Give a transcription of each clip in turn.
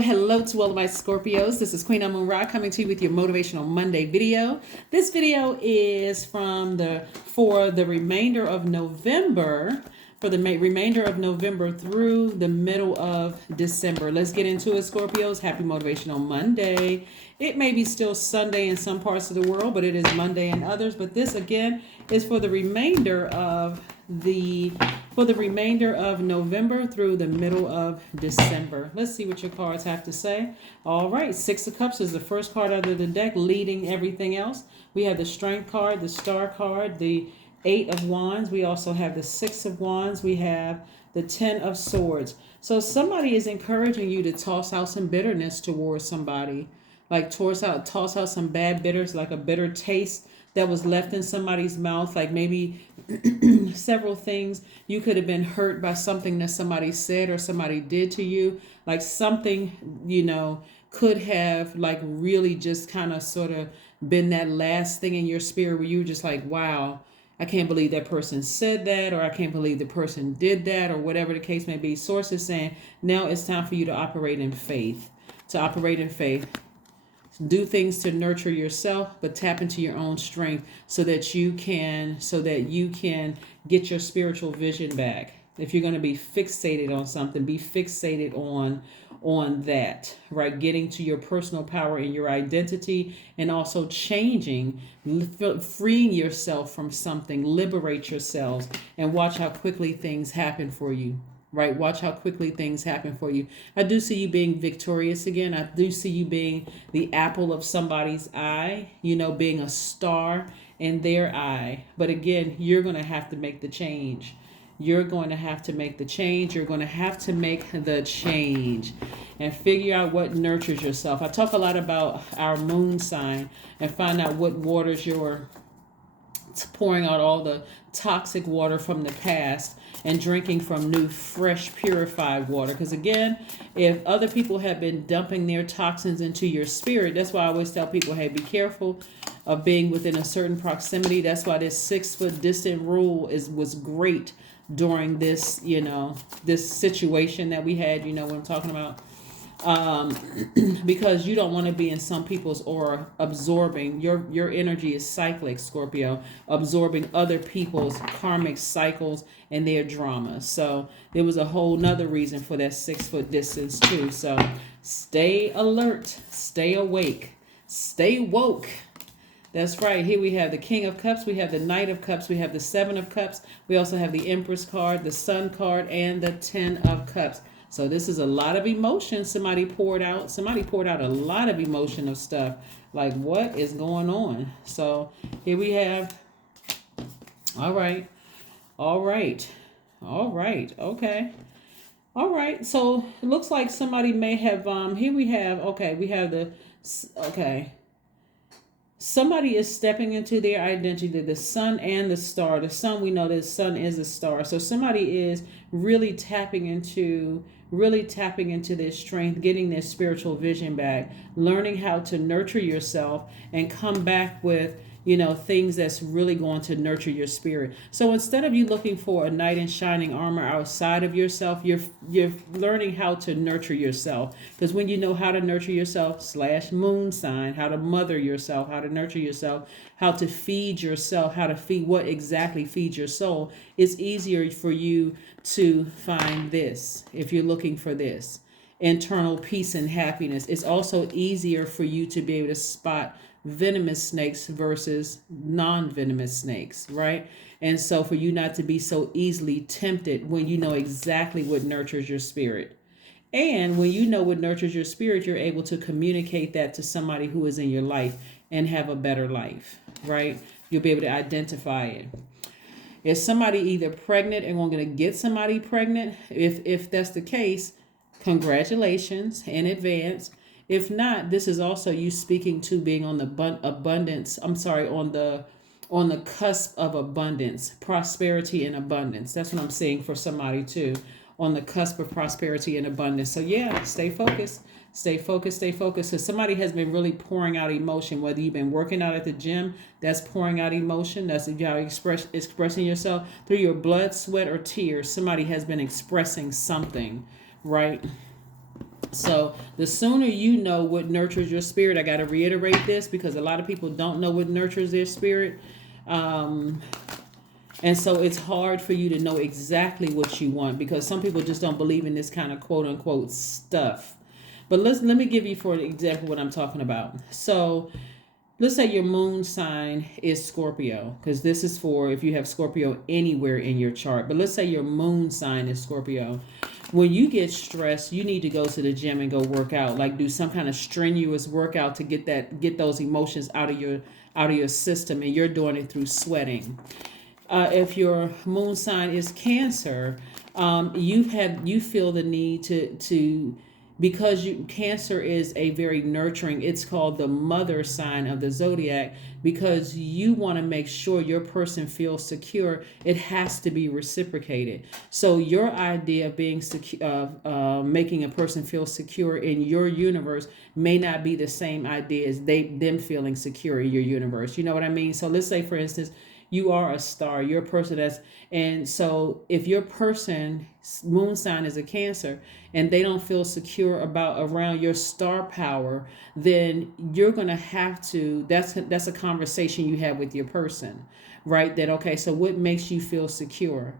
Hello to all of my Scorpios. This is Queen Moon Ra coming to you with your Motivational Monday video. This video is for the remainder of November, through the middle of December. Let's get into it, Scorpios. Happy Motivational Monday. It may be still Sunday in some parts of the world, but it is Monday in others. But this again is for the remainder of November through the middle of December. Let's see what your cards have to say. All right, Six of Cups is the first card out of the deck, leading everything else. We have the Strength card, the Star card, the Eight of Wands. We also have the Six of Wands. We have the Ten of Swords. So somebody is encouraging you to toss out some bitterness towards somebody, like toss out some bad bitters, like a bitter taste that was left in somebody's mouth, like maybe several things. You could have been hurt by something that somebody said or somebody did to you, like something, could have like really just kind of sort of been that last thing in your spirit where you were just like, wow, I can't believe that person said that, or I can't believe the person did that, or whatever the case may be. Source is saying now it's time for you to operate in faith, Do things to nurture yourself, but tap into your own strength so that you can get your spiritual vision back. If you're going to be fixated on something, be fixated on that, right? Getting to your personal power and your identity, and also changing, freeing yourself from something. Liberate yourselves and watch how quickly things happen for you. Right? Watch how quickly things happen for you. I do see you being victorious again. I do see you being the apple of somebody's eye, being a star in their eye. But again, you're going to have to make the change. You're going to have to make the change. You're going to have to make the change and figure out what nurtures yourself. I talk a lot about our moon sign and find out what waters you're pouring out all the toxic water from the past and drinking from new, fresh, purified water. Because again, if other people have been dumping their toxins into your spirit, that's why I always tell people, hey, be careful of being within a certain proximity. That's why this 6-foot distant rule was great during this, this situation that we had, what I'm talking about. Because you don't want to be in some people's aura, absorbing your energy is cyclic, Scorpio, absorbing other people's karmic cycles and their drama. So there was a whole nother reason for that 6-foot distance too. So stay alert, stay awake, stay woke. That's right. Here we have the King of Cups. We have the Knight of Cups. We have the Seven of Cups. We also have the Empress card, the Sun card, and the 10 of Cups. So this is a lot of emotion somebody poured out. Somebody poured out a lot of emotion of stuff. Like, what is going on? So here we have, all right. Okay. All right. So it looks like somebody may have, somebody is stepping into their identity, the sun and the star. The sun, we know the sun is a star. So somebody is really tapping into their strength, getting their spiritual vision back, learning how to nurture yourself and come back with, things that's really going to nurture your spirit. So instead of you looking for a knight in shining armor outside of yourself, you're learning how to nurture yourself. Because when you know how to nurture yourself / moon sign, how to mother yourself, how to nurture yourself, how to feed yourself, what exactly feeds your soul, it's easier for you to find this. If you're looking for this internal peace and happiness, it's also easier for you to be able to spot venomous snakes versus non-venomous snakes, right? And so for you not to be so easily tempted when you know exactly what nurtures your spirit. And when you know what nurtures your spirit, you're able to communicate that to somebody who is in your life and have a better life, right? You'll be able to identify it. If somebody either pregnant and we're going to get somebody pregnant, if that's the case, congratulations in advance. If not, this is also you speaking to being on the on the cusp of abundance, prosperity and abundance. That's what I'm saying for somebody too, on the cusp of prosperity and abundance. So yeah, stay focused. So somebody has been really pouring out emotion, whether you've been working out at the gym, that's pouring out emotion. That's how you expressing yourself through your blood, sweat, or tears. Somebody has been expressing something, right? So the sooner you know what nurtures your spirit, I got to reiterate this because a lot of people don't know what nurtures their spirit. Um, and so it's hard for you to know exactly what you want because some people just don't believe in this kind of quote unquote stuff. But let me give you for an example what I'm talking about. So let's say your moon sign is Scorpio, because this is for if you have Scorpio anywhere in your chart. But let's say your moon sign is Scorpio. When you get stressed, you need to go to the gym and go work out, like do some kind of strenuous workout to get those emotions out of your system, and you're doing it through sweating. If your moon sign is Cancer, you feel the need to because Cancer is a very nurturing. It's called the mother sign of the zodiac because you want to make sure your person feels secure. It has to be reciprocated. So your idea of being secure, making a person feel secure in your universe may not be the same idea as them feeling secure in your universe. You know what I mean? So let's say, for instance, you are a star. You're a person and so if your person moon sign is a Cancer and they don't feel secure around your star power, then you're gonna have to. That's a conversation you have with your person, right? That okay. So what makes you feel secure?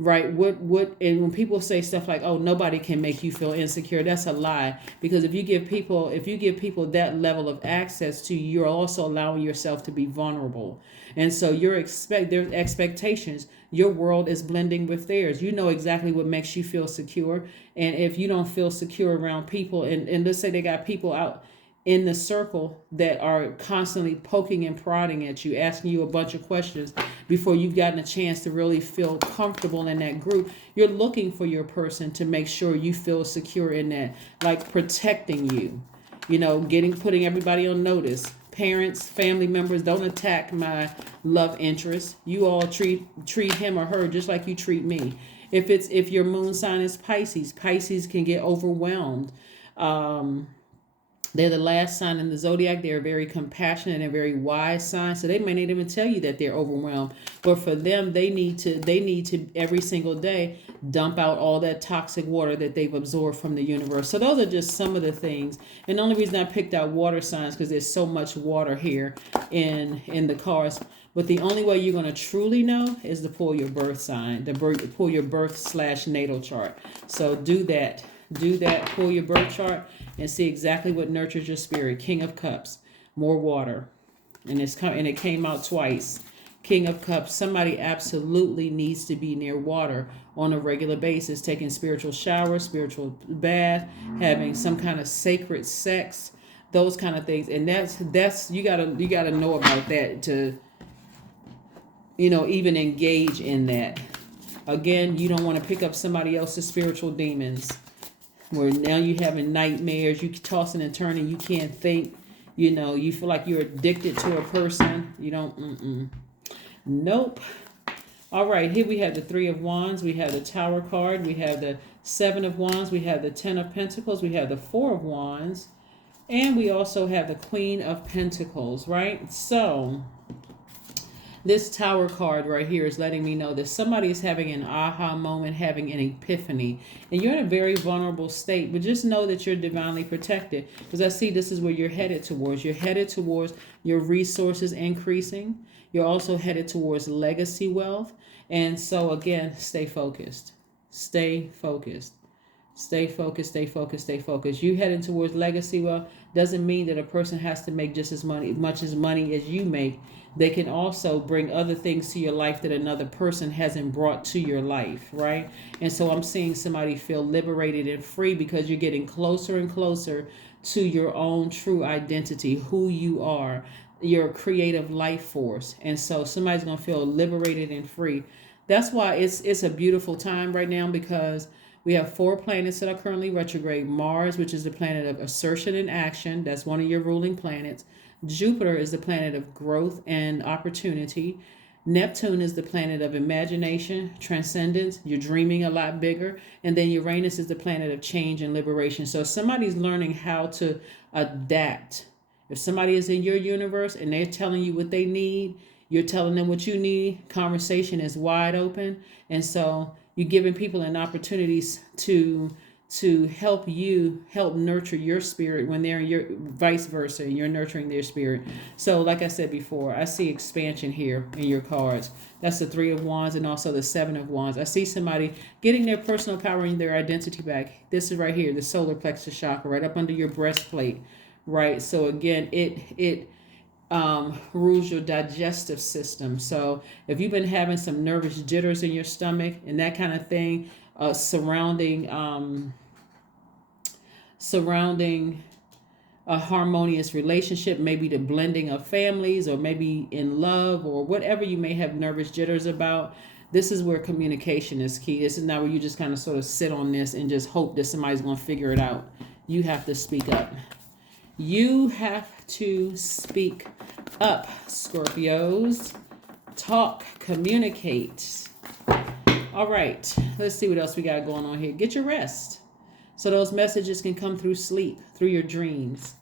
Right, and when people say stuff like, oh, nobody can make you feel insecure, that's a lie. Because if you give people that level of access to you, you're also allowing yourself to be vulnerable. And so there's expectations. Your world is blending with theirs. You know exactly what makes you feel secure. And if you don't feel secure around people, and let's say they got people out in the circle that are constantly poking and prodding at you, asking you a bunch of questions before you've gotten a chance to really feel comfortable in that group, you're looking for your person to make sure you feel secure in that, like protecting you, putting everybody on notice. Parents, family members, don't attack my love interest. You all treat him or her just like you treat me. If your moon sign is Pisces, Pisces can get overwhelmed. They're the last sign in the zodiac. They're a very compassionate and very wise sign. So they may not even tell you that they're overwhelmed. But for them, they need to every single day dump out all that toxic water that they've absorbed from the universe. So those are just some of the things. And the only reason I picked out water signs because there's so much water here in the cards. But the only way you're going to truly know is to pull your birth sign, pull your birth/natal chart. So do that, pull your birth chart and see exactly what nurtures your spirit. King of Cups, more water. And it came out twice. King of Cups, somebody absolutely needs to be near water on a regular basis, taking spiritual showers, spiritual bath, having some kind of sacred sex, those kind of things. And that's you gotta know about that to even engage in that. Again, you don't want to pick up somebody else's spiritual demons where now you're having nightmares, you tossing and turning, you can't think, you feel like you're addicted to a person. You don't, nope. All right, here we have the Three of Wands, we have the Tower card, we have the Seven of Wands, we have the Ten of Pentacles, we have the Four of Wands, and we also have the Queen of Pentacles, right? So this Tower card right here is letting me know that somebody is having an aha moment, having an epiphany. And you're in a very vulnerable state, but just know that you're divinely protected. Because I see this is where you're headed towards. You're headed towards your resources increasing. You're also headed towards legacy wealth. And so again, stay focused. Stay focused. Stay focused, stay focused, stay focused. You heading towards legacy wealth doesn't mean that a person has to make just as much money as you make. They can also bring other things to your life that another person hasn't brought to your life, right? And so I'm seeing somebody feel liberated and free because you're getting closer and closer to your own true identity, who you are, your creative life force. And so somebody's going to feel liberated and free. That's why it's a beautiful time right now because we have 4 planets that are currently retrograde. Mars, which is the planet of assertion and action. That's one of your ruling planets. Jupiter is the planet of growth and opportunity. Neptune is the planet of imagination, transcendence. You're dreaming a lot bigger. And then Uranus is the planet of change and liberation. So somebody's learning how to adapt. If somebody is in your universe and they're telling you what they need, you're telling them what you need. Conversation is wide open. And so you're giving people an opportunity to to help nurture your spirit when they're in your vice versa, and you're nurturing their spirit. So like I said before, I see expansion here in your cards. That's the Three of Wands and also the Seven of Wands. I see somebody getting their personal power and their identity back. This is right here, the solar plexus chakra, right up under your breastplate, right? So again, it rules your digestive system. So if you've been having some nervous jitters in your stomach and that kind of thing, surrounding a harmonious relationship, maybe the blending of families, or maybe in love, or whatever you may have nervous jitters about, this is where communication is key. This is not where you just kind of sort of sit on this and just hope that somebody's going to figure it out. You have to speak up. You have to speak up, Scorpios. Talk, communicate. All right, let's see what else we got going on here. Get your rest, so those messages can come through sleep, through your dreams.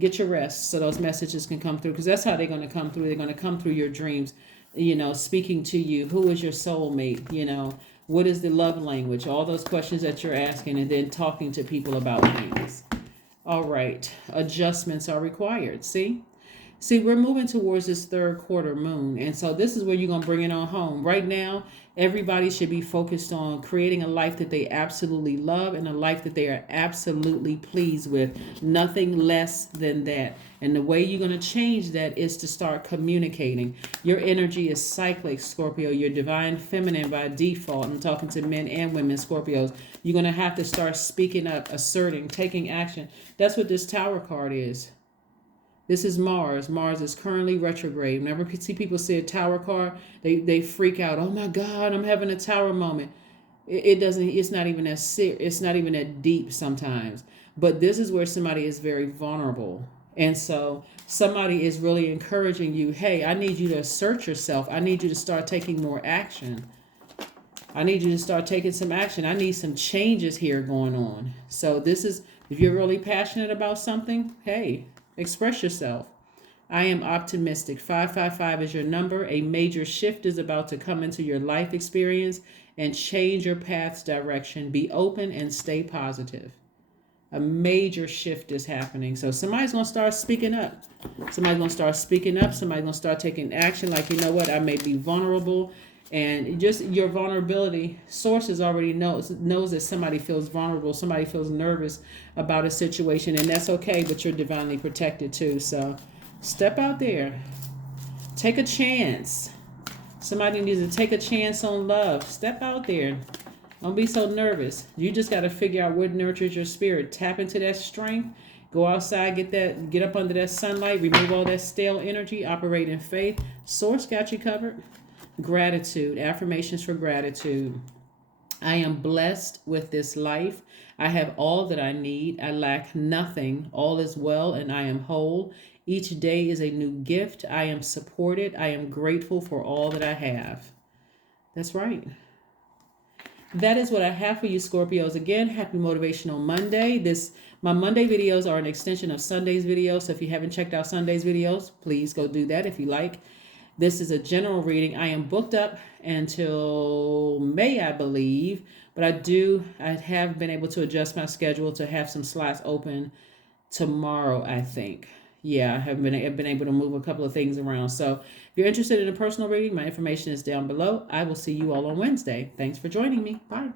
Get your rest so those messages can come through, because that's how they're going to come through. They're going to come through your dreams, speaking to you. Who is your soulmate? What is the love language? All those questions that you're asking, and then talking to people about things. All right, adjustments are required. See, we're moving towards this third quarter moon. And so this is where you're going to bring it on home. Right now, everybody should be focused on creating a life that they absolutely love and a life that they are absolutely pleased with. Nothing less than that. And the way you're going to change that is to start communicating. Your energy is cyclic, Scorpio. You're divine feminine by default. I'm talking to men and women, Scorpios. You're going to have to start speaking up, asserting, taking action. That's what this Tower card is. This is Mars. Mars is currently retrograde. Whenever you see people see a Tower card, they freak out. Oh my God, I'm having a Tower moment. It's not even as serious. It's not even that deep sometimes. But this is where somebody is very vulnerable. And so somebody is really encouraging you, hey, I need you to assert yourself. I need you to start taking more action. I need you to start taking some action. I need some changes here going on. So this is, if you're really passionate about something, hey, express yourself. I am optimistic. 555 is your number. A major shift is about to come into your life experience and change your path's direction. Be open and stay positive. A major shift is happening. So somebody's going to start speaking up. Somebody's going to start speaking up. Somebody's going to start taking action. Like, you know what? I may be vulnerable. And just your vulnerability, sources already knows that somebody feels vulnerable, somebody feels nervous about a situation, and that's okay, but you're divinely protected too. So step out there, take a chance. Somebody needs to take a chance on love. Step out there. Don't be so nervous. You just got to figure out what nurtures your spirit. Tap into that strength. Go outside, get up under that sunlight, remove all that stale energy, operate in faith. Source got you covered. Gratitude, affirmations for gratitude. I am blessed with this life. I have all that I need. I lack nothing. All is well and I am whole. Each day is a new gift. I am supported. I am grateful for all that I have. That's right. That is what I have for you, Scorpios. Again, happy Motivational Monday. My Monday videos are an extension of Sunday's videos. So if you haven't checked out Sunday's videos, please go do that if you like. This is a general reading. I am booked up until May, I believe, but I have been able to adjust my schedule to have some slots open tomorrow, I think. Yeah, I have been able to move a couple of things around. So if you're interested in a personal reading, my information is down below. I will see you all on Wednesday. Thanks for joining me. Bye.